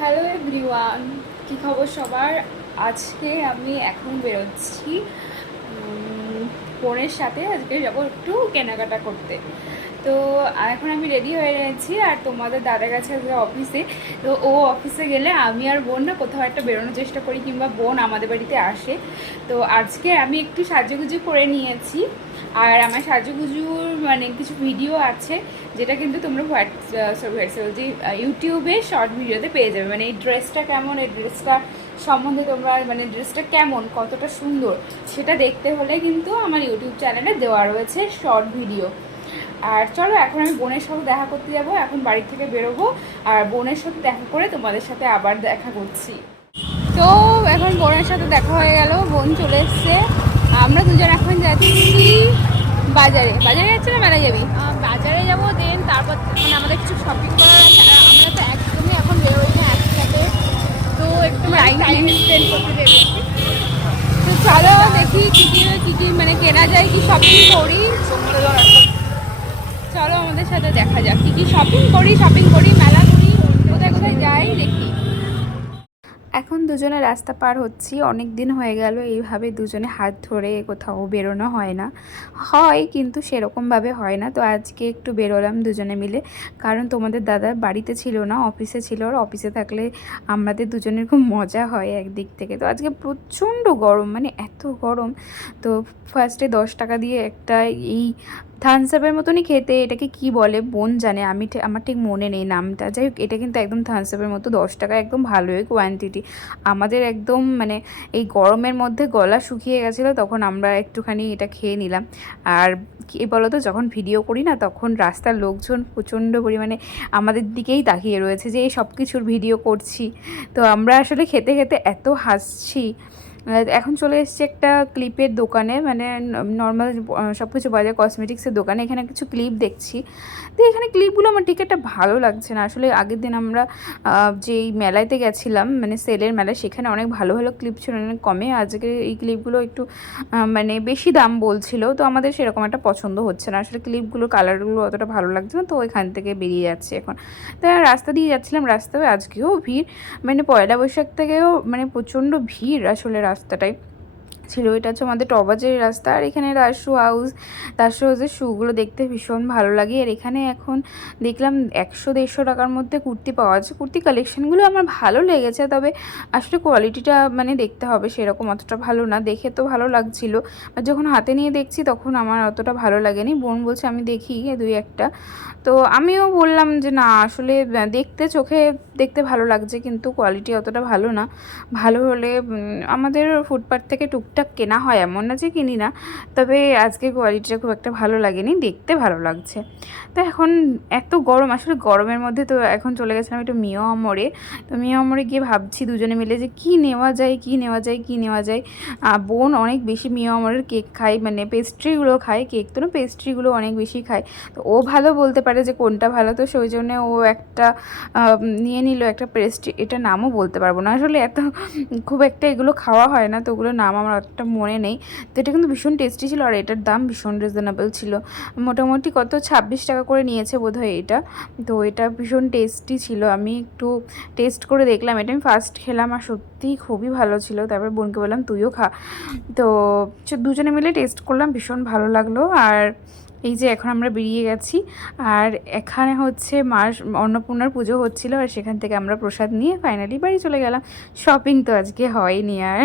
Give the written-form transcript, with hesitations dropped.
Hello everyone, কী খবর সবার? আজকে আমি এখন বেরোচ্ছি বোনের সাথে। আজকে যাবো একটু কেনাকাটা করতে। তো এখন আমি রেডি হয়ে গেছি, আর তোমাদের দাদা গেছে আজকে অফিসে। তো ও অফিসে গেলে আমি আর বোন না কোথাও একটা বেরোনোর চেষ্টা করি, কিংবা বোন আমাদের বাড়িতে আসে। তো আজকে আমি একটু সাজুগুজু করে নিয়েছি, আর আমার সাজুগুজুর মানে কিছু ভিডিও আছে, যেটা কিন্তু তোমরা যে ইউটিউবে শর্ট ভিডিওতে পেয়ে যাবে। মানে এই ড্রেসটা কেমন, এই ড্রেসটা সম্বন্ধে তোমরা মানে ড্রেসটা কেমন, কতটা সুন্দর, সেটা দেখতে হলে কিন্তু আমার ইউটিউব চ্যানেলে দেওয়া রয়েছে শর্ট ভিডিও। আর চলো এখন আমি বোনের সাথে দেখা করতে যাব, এখন বাড়ি থেকে বেরোবো, আর বোনের সাথে দেখা করে তোমাদের সাথে আবার দেখা করছি। তো এখন বোনের সাথে দেখা হয়ে গেল, বোন চলে এসছে। আমরা দুজন এখন যাচ্ছি বাজারে। বাজারে যাচ্ছি না মেলায় যাবি? বাজারে যাবো, দেন তারপর মানে আমাদের কিছু শপিং করার আছে। আর আমরা তো একদমই এখন বেরোই না একসাথে, তো একটু টাইম স্পেন্ড করতে পেরেছি। তো চলো দেখি কী কী মানে কেনা যায়, কি শপিং করি। চলো আমাদের সাথে দেখা যাক কী শপিং করি, মেলা করি, কোথায় কোথায় যাই দেখি। এখন দুজনে রাস্তা পার হচ্ছি, অনেক দিন হয়ে গেল এইভাবে দুজনে হাত ধরে কোথাও বেরোনো হয় না, হয় কিন্তু সেরকমভাবে হয় না। তো আজকে একটু বেরোলাম দুজনে মিলে, কারণ তোমাদের দাদা বাড়িতে ছিল না, অফিসে ছিল। আর অফিসে থাকলে আমাদের দুজনের খুব মজা হয় একদিক থেকে। তো আজকে প্রচণ্ড গরম, মানে এত গরম। তো ফার্স্টে 10 টাকা দিয়ে একটা এই থামস আপের মতনই খেতে, এটাকে কি বলে বোন জানে, আমার ঠিক মনে নেই নামটা। যাই হোক, এটা কিন্তু একদম থামস আপের মতো 10 টাকা, একদম ভালোই কোয়ান্টিটি। আমাদের একদম মানে এই গরমের মধ্যে গলা শুকিয়ে গেছিলো, তখন আমরা একটুখানি এটা খেয়ে নিলাম। আর কী বলতো, যখন ভিডিও করি না, তখন রাস্তার লোকজন প্রচণ্ড পরিমাণে আমাদের দিকেই তাকিয়ে রয়েছে যে এই সব কিছুর ভিডিও করছি। তো আমরা আসলে খেতে খেতে এত হাসছি। এখন চলে এসেছি একটা ক্লিপের দোকানে, মানে নর্মাল সব কিছু বাজার কসমেটিক্সের দোকানে। এখানে কিছু ক্লিপ দেখছি, তো এখানে ক্লিপগুলো আমার ঠিক একটা ভালো লাগছে না। আসলে আগের দিন আমরা যেই মেলাতে গেছিলাম, মানে সেলের মেলায়, সেখানে অনেক ভালো ভালো ক্লিপ ছিল, অনেক কমে। আজকে এই ক্লিপগুলো একটু মানে বেশি দাম বলছিল, তো আমাদের সেরকম একটা পছন্দ হচ্ছে না। আসলে ক্লিপগুলো কালারগুলো অতটা ভালো লাগছে না, তো এখান থেকে বেরিয়ে যাচ্ছে এখন। তাই রাস্তা দিয়ে যাচ্ছিলাম, রাস্তায় আজকেও ভিড়, মানে পয়লা বৈশাখ থেকেও মানে প্রচণ্ড ভিড় আসলে রাস্তাটায় ছিল। এটা হচ্ছে আমাদের টবাজের রাস্তা, আর এখানে দাসু হাউসের শ্যুগুলো দেখতে ভীষণ ভালো লাগে। আর এখানে এখন দেখলাম 100-150 টাকার মধ্যে কুর্তি পাওয়া যাচ্ছে। কুর্তি কালেকশানগুলো আমার ভালো লেগেছে, তবে আসলে কোয়ালিটিটা মানে দেখতে হবে, সেরকম অতটা ভালো না। দেখে তো ভালো লাগছিল, আর যখন হাতে নিয়ে দেখছি তখন আমার অতটা ভালো লাগেনি। বোন বলছে আমি দেখি 2-1টা, তো আমিও বললাম যে না, আসলে চোখে দেখতে ভালো লাগছে, কিন্তু কোয়ালিটি অতটা ভালো না। ভালো হলে আমাদের ফুটপাথ থেকে টুকটাক কেনা হয়, এমন না যে কিনি না, তবে আজকে কোয়ালিটিটা খুব একটা ভালো লাগেনি, দেখতে ভালো লাগছে। তো এখন এত গরম, আসলে গরমের মধ্যে তো এখন চলে গেছিলাম একটু মিয়ামরে। তো মিয়ামরে গিয়ে ভাবছি দুজনে মিলে যে কী নেওয়া যায়। বোন অনেক বেশি মিয়ামরের কেক খায়, মানে পেস্ট্রিগুলো খায়, কেক তো না, পেস্ট্রিগুলো অনেক বেশি খায়। তো ও ভালো বলতে পারে যে কোনটা ভালো, তো সেই জন্য ও একটা নিয়ে নিল একটা পেস্ট্রি। এটা নামও বলতে পারবো না, আসলে এত খুব একটা এগুলো খাওয়া হয় না, তো ওগুলোর নাম আমার অতটা মনে নেই। তো এটা কিন্তু ভীষণ টেস্টি ছিল, আর এটার দাম ভীষণ রিজনেবল ছিল। মোটামুটি কত 26 টাকা করে নিয়েছে বোধহয় এটা। তো এটা ভীষণ টেস্টি ছিল, আমি একটু টেস্ট করে দেখলাম। এটা আমি ফার্স্ট খেলাম, আর সত্যিই খুবই ভালো ছিল। তারপর বোনকে বললাম তুইও খা। তো দুজনে মিলে টেস্ট করলাম, ভীষণ ভালো লাগলো। আর এই যে এখন আমরা বেরিয়ে গেছি, আর এখানে হচ্ছে মার অন্নপূর্ণার পুজো হচ্ছিল, আর সেখান থেকে আমরা প্রসাদ নিয়ে ফাইনালি বাড়ি চলে গেলাম। শপিং তো আজকে হয়নি আর